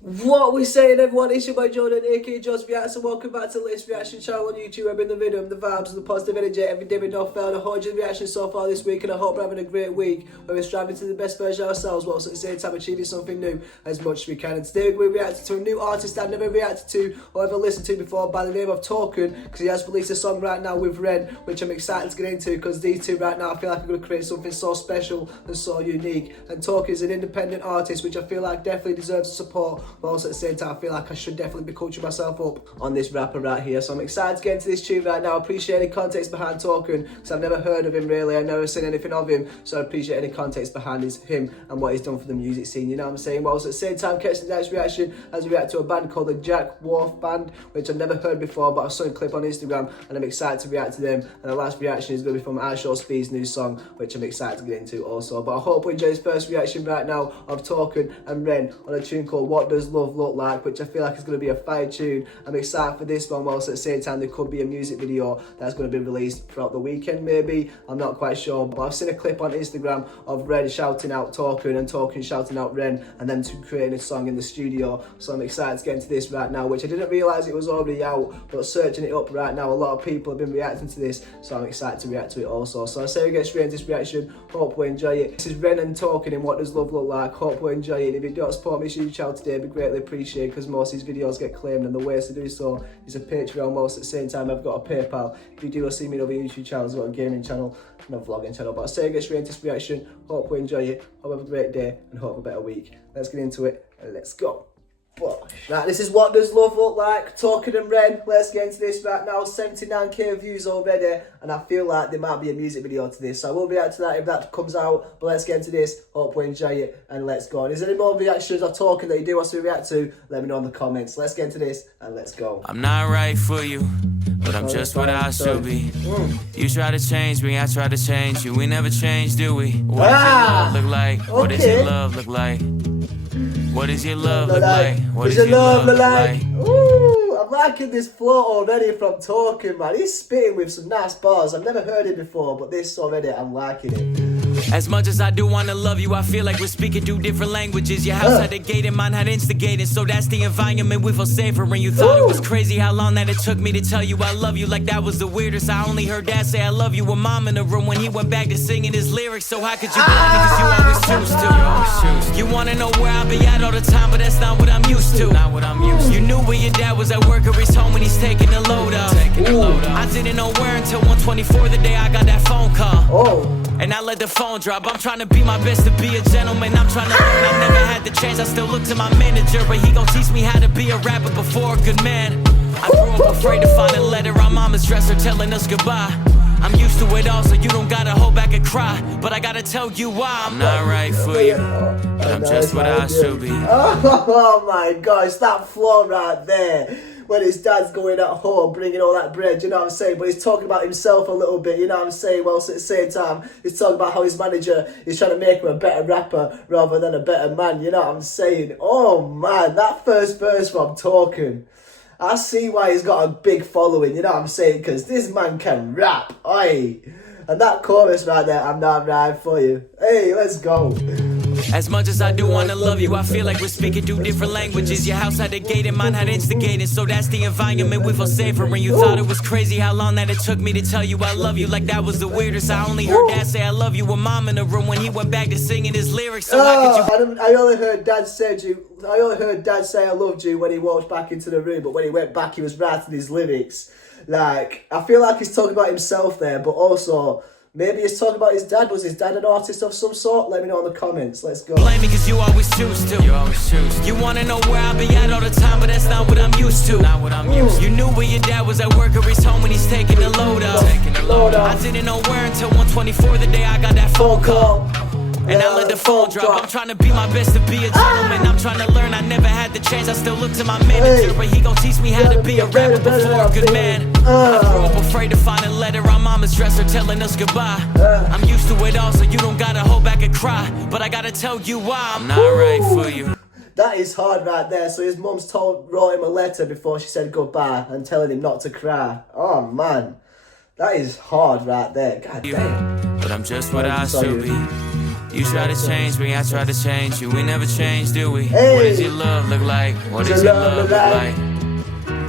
What we saying, everyone? It's your boy Jordan, aka Josh Reacts, and welcome back to the latest reaction channel on YouTube. I bring the rhythm, the vibes, and the positive energy every day with no fail. 100 reactions so far this week, and I hope we're having a great week where we're striving to the best version of ourselves whilst at the same time achieving something new as much as we can. And today we're reacting to a new artist I've never reacted to or ever listened to before by the name of Token, because he has released a song right now with Ren, which I'm excited to get into because these two right now I feel like are going to create something so special and so unique. And Token is an independent artist which I feel like definitely deserves support, but also at the same time I feel like I should definitely be coaching myself up on this rapper right here. So I'm excited to get into this tune right now. I appreciate any context behind Token because I've never heard of him really. I've never seen anything of him, so I appreciate any context behind him and what he's done for the music scene, you know what I'm saying? Whilst at the same time catching the next reaction as we react to a band called the Jack Wharf Band, which I've never heard before, but I saw a clip on Instagram and I'm excited to react to them. And the last reaction is going to be from HRLY's new song, which I'm excited to get into also. But I hope we enjoy his first reaction right now of Token and Ren on a tune called What Does Love Look Like, which I feel like is going to be a fire tune. I'm excited for this one, whilst at the same time there could be a music video that's going to be released throughout the weekend maybe. I'm not quite sure, but I've seen a clip on Instagram of Ren shouting out Token and Token shouting out Ren and them two creating a song in the studio. So I'm excited to get into this right now, which I didn't realise it was already out, but searching it up right now a lot of people have been reacting to this, so I'm excited to react to it also. So I say we get straight into this reaction. Hope we enjoy it. This is Ren and Token in What Does Love Look Like. Hope we enjoy it. If you don't support me YouTube channel today, it'd be greatly appreciated because most of these videos get claimed, and the ways to do so is a Patreon. Whilst at the same time I've got a PayPal. If you do see me on other YouTube channels, I've got a gaming channel and a vlogging channel. But I say we get straight into this reaction. Hope we enjoy it. Hope have a great day and hope a better week. Let's get into it and let's go. Right, this is What Does Love Look Like, Token and Ren. Let's get into this right now. 79k views already, and I feel like there might be a music video to this, so I will react to that if that comes out. But let's get into this. Hope we enjoy it and let's go. And is there any more reactions or Token that you do want to react to? Let me know in the comments. Let's get into this and let's go. I'm not right for you, but I'm just what I should be. You try to change me, I try to change you. We never change, do we? What does your love look like? What does your love look like? What does your love look like? What does your love look like? Ooh, I'm liking this flow already from Token, man. He's spitting with some nice bars. I've never heard it before, but this already, I'm liking it. As much as I do want to love you, I feel like we're speaking two different languages. Your house had a gate and mine had instigated, so that's the environment we feel safer in. You thought it was crazy how long that it took me to tell you I love you, like that was the weirdest. I only heard dad say I love you with mom in the room when he went back to singing his lyrics. So how could you blame me, cause you always choose to. You always choose. You wanna know where I be at all the time, but that's not what I'm used to. Not what I'm used to. You knew where your dad was at work or he's home when he's taking the load up. I didn't know where until 1:24 the day I got that phone call. And I let the phone drop. I'm trying to be my best to be a gentleman. I'm trying to learn. I never had the chance. I still look to my manager, but he gon' teach me how to be a rapper before a good man. I grew up afraid to find a letter on mama's dresser telling us goodbye. I'm used to it all, so you don't gotta hold back and cry. But I gotta tell you why I'm not right for you, but I'm just what I should be. Oh my gosh, that flow right there. When his dad's going at home, bringing all that bread, you know what I'm saying? But he's talking about himself a little bit, you know what I'm saying? Whilst at the same time, he's talking about how his manager is trying to make him a better rapper rather than a better man, you know what I'm saying? Oh man, that first verse from Token, I see why he's got a big following, you know what I'm saying? Because this man can rap, oi. And that chorus right there, I'm not right for you. Hey, let's go. As much as I do want to love you, I feel like we're speaking two different languages. Your house had a gate and mine had instigated, so that's the environment we feel safer in. You thought it was crazy how long that it took me to tell you I love you, like that was the weirdest. I only heard dad say I love you with mom in the room when he went back to singing his lyrics. So how could you... I only heard dad say I loved you when he walked back into the room, but when he went back he was writing his lyrics. Like, I feel like he's talking about himself there, but also maybe he's talking about his dad. Was his dad an artist of some sort? Let me know in the comments. Let's go. Blame me cause you always choose to. You always choose. You wanna know where I be at all the time, but that's not what I'm used to. Not what I'm used to. You knew where your dad was at work or he's home when he's taking the load up. I didn't know where until 1:24 the day I got that phone call. And I let the phone drop. I'm trying to be my best to be a gentleman. I'm trying to learn. I never had the chance. I still look to my manager, but he gon' teach me how to be a rapper before a good man. I grew up afraid to find a letter on mama's dresser telling us goodbye. I'm used to it all, so you don't gotta hold back and cry. But I gotta tell you why I'm not right for you. That is hard right there. So his mum's wrote him a letter before she said goodbye and telling him not to cry. Oh man, that is hard right there. God damn. But I'm just what I should be. You try to change me, I try to change you. We never change, do we? Hey. What does your love look like? What does your love look like?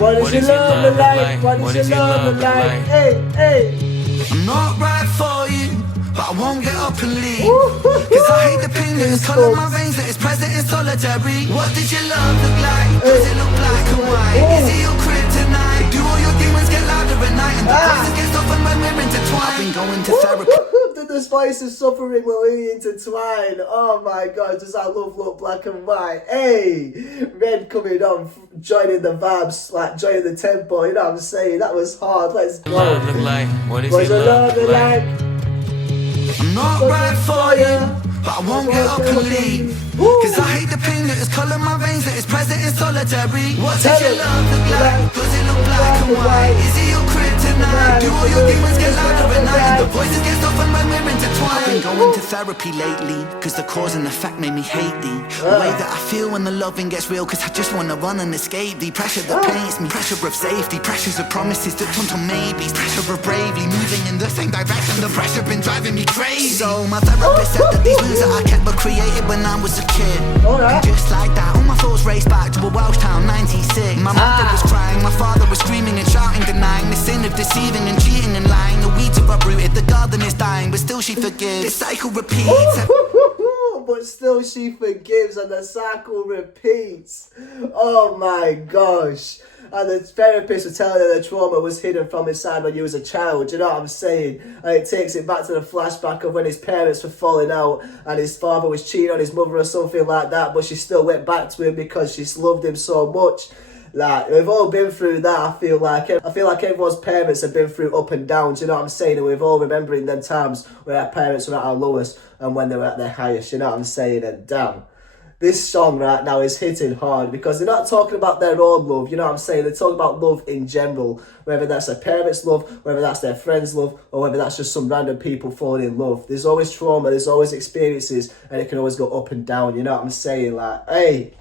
What does your love look like? What does your love look like? Hey, hey. I'm not right for you, but I won't get up and leave. Cause I hate the pain that is colour my veins, that is present in solitary. What does your love look like? Does it look black and white? Is it your kryptonite? Do all your demons get louder at night? And the voices get softened when we're intertwined. I've been going to therapy. The spice of suffering will really intertwine. Oh my god, does our love look black and white? Hey, Red coming on, joining the vibes, like joining the tempo, you know what I'm saying? That was hard, let's go. Love look like? What does What's your your love look like? I'm not right for you, but I won't get up and leave. Cause I hate the pain that is colour my veins, that is present in solitary. What does your love look like? Does it look black and white? Is it your kryptonite? Do all your demons get louder at night? And the voices get softened when we're intertwined. I've been going to therapy lately, cause the cause and effect made me hate thee. The way that I feel when the loving gets real, cause I just wanna run and escape thee. Pressure that paints me, pressure of safety, pressures of promises that turn to maybes, pressure of bravely moving in the same direction. The pressure been driving me crazy. So my therapist said that these wounds that I kept were created when I was a kid. And just like that, all my thoughts raced back to a Welsh town, 96. My mother was crying, my father was screaming and shouting, denying the sin of deceiving and cheating and lying. The weeds are uprooted, the garden is dying, but still she forgives. This cycle repeats. But still she forgives and the cycle repeats. Oh my gosh. And the therapist was telling her the trauma was hidden from inside when he was a child, you know what I'm saying? And it takes it back to the flashback of when his parents were falling out and his father was cheating on his mother or something like that, but she still went back to him because she loved him so much. Like, we've all been through that, I feel like everyone's parents have been through up and downs, you know what I'm saying? And we've all remembering them times where our parents were at our lowest and when they were at their highest, you know what I'm saying? And damn, this song right now is hitting hard because they're not talking about their own love, you know what I'm saying? They're talking about love in general, whether that's their parents' love, whether that's their friends' love, or whether that's just some random people falling in love. There's always trauma, there's always experiences, and it can always go up and down, you know what I'm saying? Like, hey,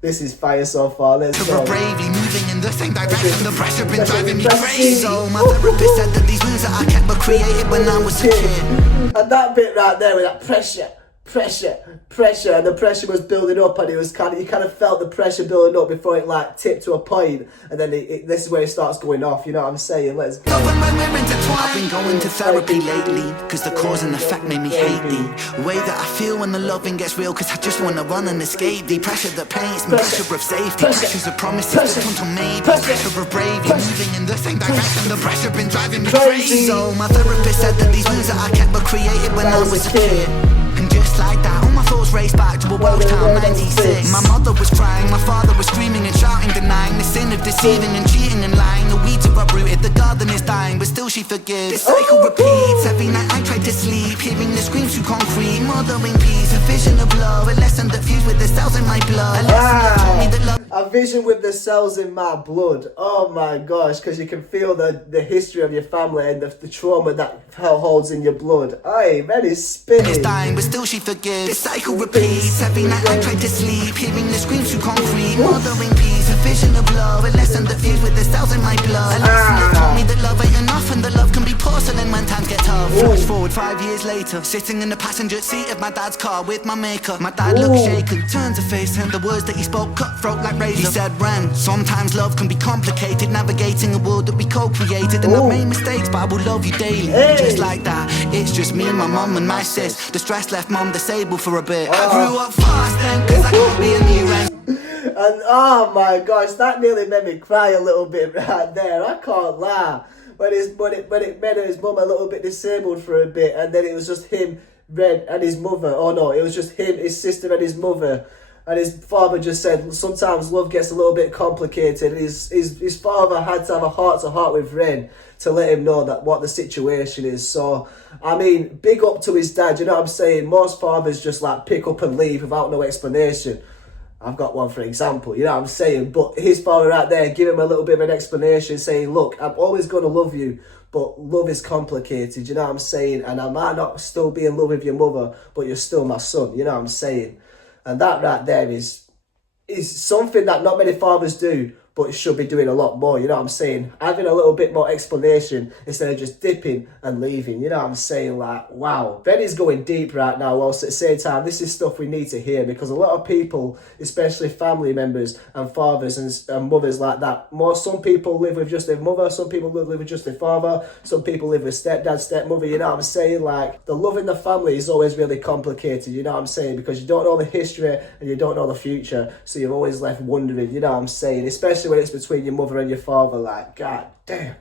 this is fire so far, let's go. Bravely moving in the same direction, the pressure been driving me crazy. So my therapist said that these wounds that I kept were created when I was a kid. And that bit right there with that pressure, and the pressure was building up, and you kind of felt the pressure building up before it like tipped to a point, and then this is where it starts going off, you know what I'm saying? Let's go. I've been going to therapy lately, cause the cause and effect made me hate thee. The way that I feel when the loving gets real, cause I just wanna run and escape thee. Pressure that paints me, pressure of safety, pressures of promises that turn to maybe, pressure of bravely moving in the same direction. The pressure been driving me crazy. So my therapist said that these wounds that I kept were created when I was a kid. And just like that, all my thoughts raced back to a Welsh town, 96. My mother was crying, my father was screaming and shouting, denying the sin of deceiving and cheating and lying. The weeds are uprooted, the garden is dying, but still she forgives. This cycle repeats, every night I try to sleep, hearing the screams through concrete, mothering peace, a vision of love, a lesson that fused with the cells in my blood. A lesson that taught me that love. A vision with the cells in my blood. Oh my gosh, because you can feel the history of your family and the trauma that holds in your blood. Aye, man is spinning. It's dying, but still she forgives. This cycle repeats, every night I try to sleep, hearing the screams through concrete, mothering peace, a vision of love, a lesson that fused with the cells in my blood. A lesson that taught me that love ain't enough and that love can be porcelain when times get tough. Flash forward 5 years later, sitting in the passenger seat of my dad's car with my maker. My dad looked shaken, turned to face him, the words that he spoke cutthroat like razor. He said, Ren, sometimes love can be complicated, navigating a world that we co-created. And I've made mistakes, but I will love you daily. Just like that, it's just me, my mum and my sis. The stress left mum disabled for a bit. I grew up fast then, cause I can't be a new rent. And oh my gosh, that nearly made me cry a little bit right there, I can't lie. When it made his mum a little bit disabled for a bit, and then it was just him, Red, and his mother. Oh no, it was just him, his sister and his mother. And his father just said, sometimes love gets a little bit complicated. His father had to have a heart-to-heart with Ren to let him know that what the situation is. So, I mean, big up to his dad, you know what I'm saying? Most fathers just like pick up and leave without no explanation. I've got one for example, you know what I'm saying? But his father right there, give him a little bit of an explanation, saying, look, I'm always going to love you, but love is complicated, you know what I'm saying? And I might not still be in love with your mother, but you're still my son, you know what I'm saying? And that right there is something that not many fathers do, but it should be doing a lot more, you know what I'm saying? Having a little bit more explanation instead of just dipping and leaving, you know what I'm saying? Like, wow. Benny's going deep right now, whilst at the same time, this is stuff we need to hear, because a lot of people, especially family members and fathers and mothers like that, some people live with just their mother, some people live with just their father, some people live with stepdad, stepmother, you know what I'm saying? Like, the love in the family is always really complicated, you know what I'm saying? Because you don't know the history and you don't know the future, so you're always left wondering, you know what I'm saying? Especially when it's between your mother and your father, like, god damn.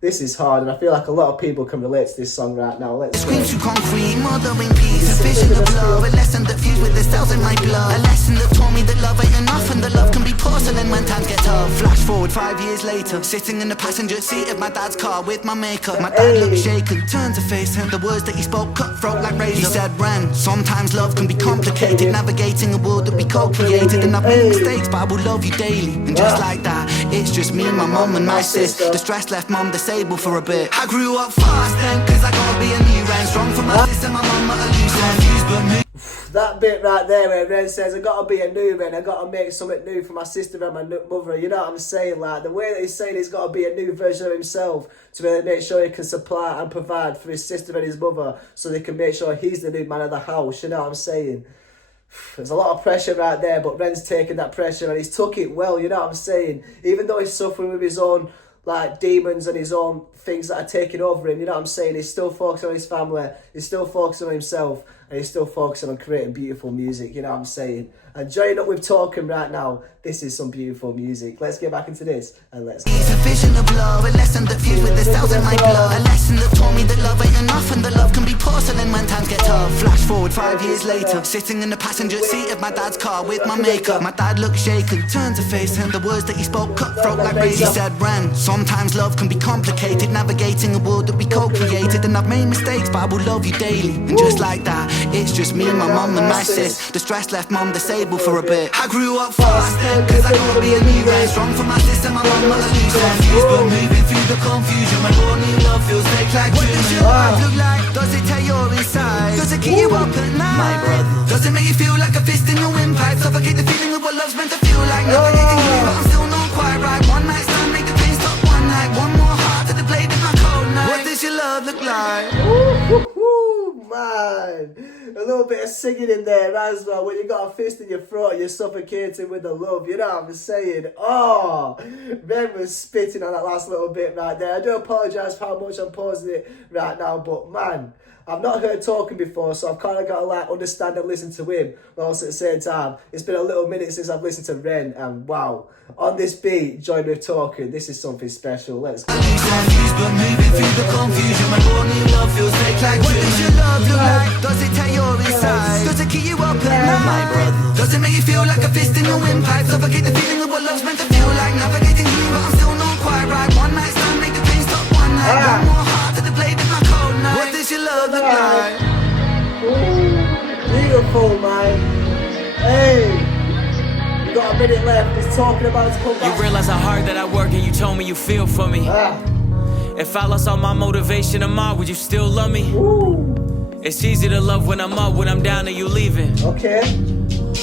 This is hard, and I feel like a lot of people can relate to this song right now. Let's Screams through concrete, mothering peace, a vision of love, a lesson that fused with the cells in my blood, a lesson that taught me that love ain't enough and that love can be porcelain when times get tough. Flash forward 5 years later, sitting in the passenger seat of my dad's car with my makeup. My dad looked shaken, turned to face him, the words that he spoke cut throat like razor. He said, Ren, sometimes love can be complicated, navigating a world that we co-created, and I've made mistakes, but I will love you daily. And just like that, it's just me, my mum and my sis. The stress left mum disabled for a bit. I grew up fast then, cause I gotta be a new Ren, strong for my sister, my mum at a loose end, fused but me. That bit right there where Ren says, I gotta be a new man, I gotta make something new for my sister and my mother, you know what I'm saying? Like, the way that he's saying he's gotta be a new version of himself to really make sure he can supply and provide for his sister and his mother, so they can make sure he's the new man of the house, you know what I'm saying? There's a lot of pressure right there, but Ren's taken that pressure and he's took it well, you know what I'm saying? Even though he's suffering with his own like demons and his own things that are taking over him, you know what I'm saying? He's still focusing on his family, he's still focusing on himself, and he's still focusing on creating beautiful music, you know what I'm saying? And joining up with talking right now, this is some beautiful music. Let's get back into this and let's go. It's a vision of love, a lesson that fused with the cells in my blood, a lesson that taught me that love ain't enough and that love can be porcelain when times get tough. Flash forward 5 years later, sitting in the passenger seat of my dad's car with my makeup. My dad looked shaken, turned to face him, the words that he spoke cut throat like razor. He said, Ren, sometimes love can be complicated, navigating a world that we co-created, and I've made mistakes, but I will love you daily. And just like that, it's just me, my mum and my sis. The stress left mum disabled for a bit. I grew up fast then, cause I gotta be a new Ren, strong for my sister, my mum at a loose end, fused but moving through the confusion when all new love feels fake like what does your life look like? Does it tear your inside? Does it keep you up at night? My brother. Does it make you feel like a fist in your windpipe? Suffocate the feeling of what love's meant to feel like. Navigating you, but I'm still not quite right. One night stand, make the pain stop one night. One more heart to the blade in my cold night. What does your love look like? Man, a little bit of singing in there as well. When you got a fist in your throat and you're suffocating with the love, you know what I'm saying? Oh, Ben was spitting on that last little bit right there. I do apologise for how much I'm pausing it right now, but man, I've not heard talking before, so I've kind of got to like understand and listen to him. But also at the same time, it's been a little minute since I've listened to Ren, and wow, on this beat, join with talking. This is something special. Let's go. Confused but moving through the confusion when all new love feels fake like what does your love look like? Does it tear your inside? Does it keep you up at night? My brother. Does it make you feel like a fist in your windpipe? Suffocate the feeling of what love's meant to feel like. Navigating you, but I'm still not quite right. One night stand, make the pain stop one night. One more heart to the blade in my cold night. What does your love look like? Beautiful, man. Hey. Got a minute left. He's talking about to come back. You realize how hard that I work and you told me you feel for me. If I lost all my motivation tomorrow, would you still love me? It's easy to love when I'm up, when I'm down and you leaving. Okay.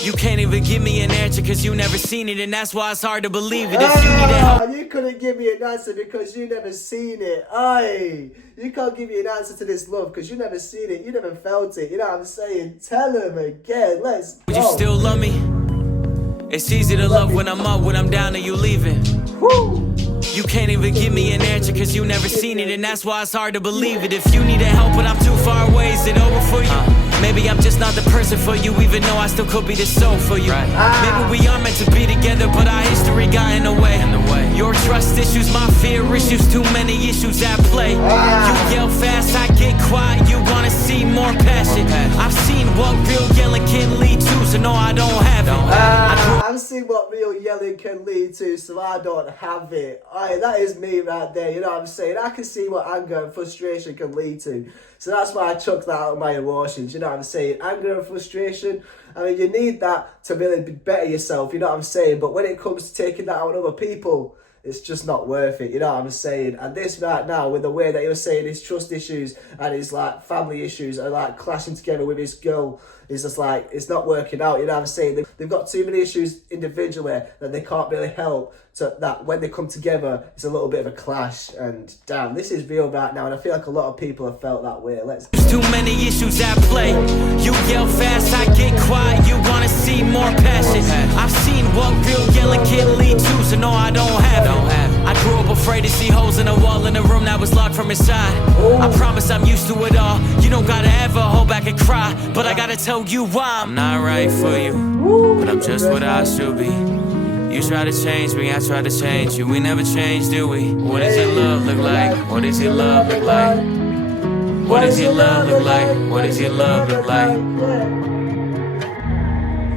You can't even give me an answer cause you never seen it, and that's why it's hard to believe it. If you need help, you couldn't give me an answer because you never seen it. Aye. You can't give me an answer to this love because you never seen it. You never felt it. You know what I'm saying? Tell him again. Let's go. would you still love me? It's easy to love when I'm up, when I'm down and you leaving. You can't even give me an answer cause you never seen it, and that's why it's hard to believe it. If you need help but I'm too far away, is it over for you? Maybe I'm just not the person for you, even though I still could be the soul for you. Maybe we are meant to be together, but our history got in the way. Your trust issues, my fear issues, too many issues at play. You yell fast, I get quiet, you wanna see more passion. I've seen what real yelling can lead to, so no, I don't have it. I've seen what real yelling can lead to, so I don't have it. Aye, that is me right there, you know what I'm saying? I can see what anger and frustration can lead to. So that's why I chucked that out of my emotions, you know what I'm saying? Anger and frustration, I mean, you need that to really better yourself, you know what I'm saying? But when it comes to taking that out on other people, it's just not worth it, you know what I'm saying? And this right now, with the way that he was saying his trust issues and his like family issues are like clashing together with his girl, it's just like, it's not working out, you know what I'm saying? They've got too many issues individually that they can't really help, so that when they come together, it's a little bit of a clash. And damn, this is real right now, and I feel like a lot of people have felt that way. Too many issues at play. You yell fast, I get quiet. You wanna see more passion. I've seen what real yelling can lead to, so no, I don't have it. I grew up afraid to see holes in a wall in a room that was locked from inside. I promise I'm used to it all. You don't gotta ever hold back and cry, but I gotta tell you why. I'm not right for you, but I'm just what I should be. You try to change me, I try to change you. We never change, do we? What does your love look like? What does your love look like? What does your love look like? What does your love look like?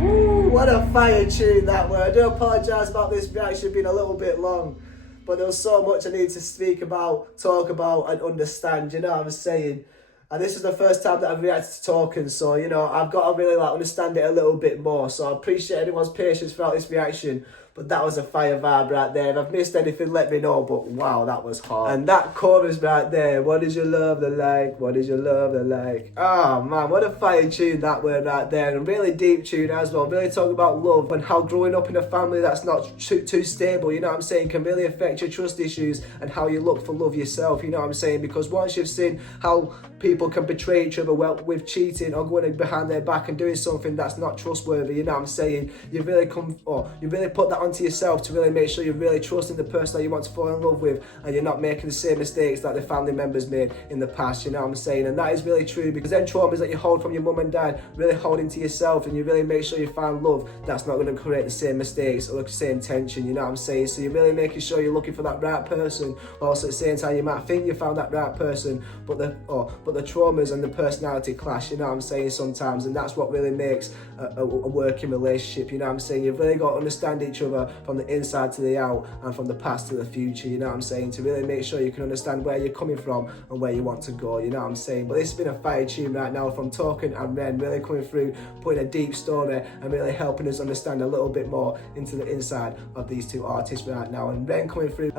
Ooh, what a fire tune that was. I do apologise about this reaction being a little bit long, but there was so much I need to speak about, talk about and understand, you know what I'm saying? And this is the first time that I've reacted to talking, so, you know, I've got to really understand it a little bit more. So I appreciate anyone's patience throughout this reaction, but that was a fire vibe right there. If I've missed anything, let me know, but wow, that was hard. And that chorus right there, what is your love the like? What is your love the like? Oh man, what a fire tune that word right there, and a really deep tune as well. Really talking about love and how growing up in a family that's not too stable, you know what I'm saying, can really affect your trust issues and how you look for love yourself, you know what I'm saying? Because once you've seen how people can betray each other with cheating or going behind their back and doing something that's not trustworthy, you know what I'm saying, you really put that onto yourself to really make sure you're really trusting the person that you want to fall in love with, and you're not making the same mistakes that the family members made in the past, you know what I'm saying? And that is really true, because then traumas that you hold from your mum and dad really hold into yourself, and you really make sure you find love that's not going to create the same mistakes or the same tension, you know what I'm saying? So you're really making sure you're looking for that right person, but also at the same time you might think you found that right person, but the traumas and the personality clash, you know what I'm saying, sometimes, and that's what really makes a working relationship, you know what I'm saying? You've really got to understand each other from the inside to the out and from the past to the future, you know what I'm saying, to really make sure you can understand where you're coming from and where you want to go, you know what I'm saying? But this has been a fire tune right now from Token and Ren, really coming through, putting a deep story and really helping us understand a little bit more into the inside of these two artists right now, and Ren coming through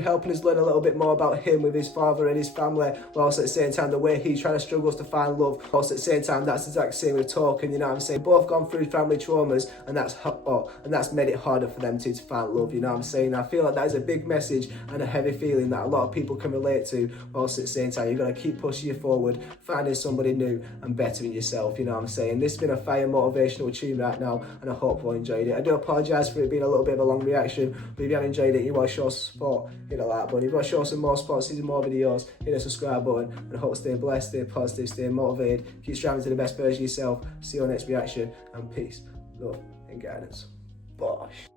helping us learn a little bit more about him with his father and his family, whilst at the same time the way he's trying to struggle to find love, whilst at the same time that's the exact same with Token, you know what I'm saying? Both gone through family traumas, and that's made it harder for them to find love, you know what I'm saying? I feel like that is a big message and a heavy feeling that a lot of people can relate to, whilst at the same time you've got to keep pushing you forward, finding somebody new and bettering yourself, you know what I'm saying? This has been a fire motivational tune right now, and I hope you all enjoyed it. I do apologise for it being a little bit of a long reaction, but if you have enjoyed it, you want to show support, hit the like button. If you want to show some more support, see some more videos, hit the subscribe button, and I hope to stay blessed, stay positive, stay motivated, keep striving to the best version of yourself. See you on next reaction, and peace, love and guidance. Bosh.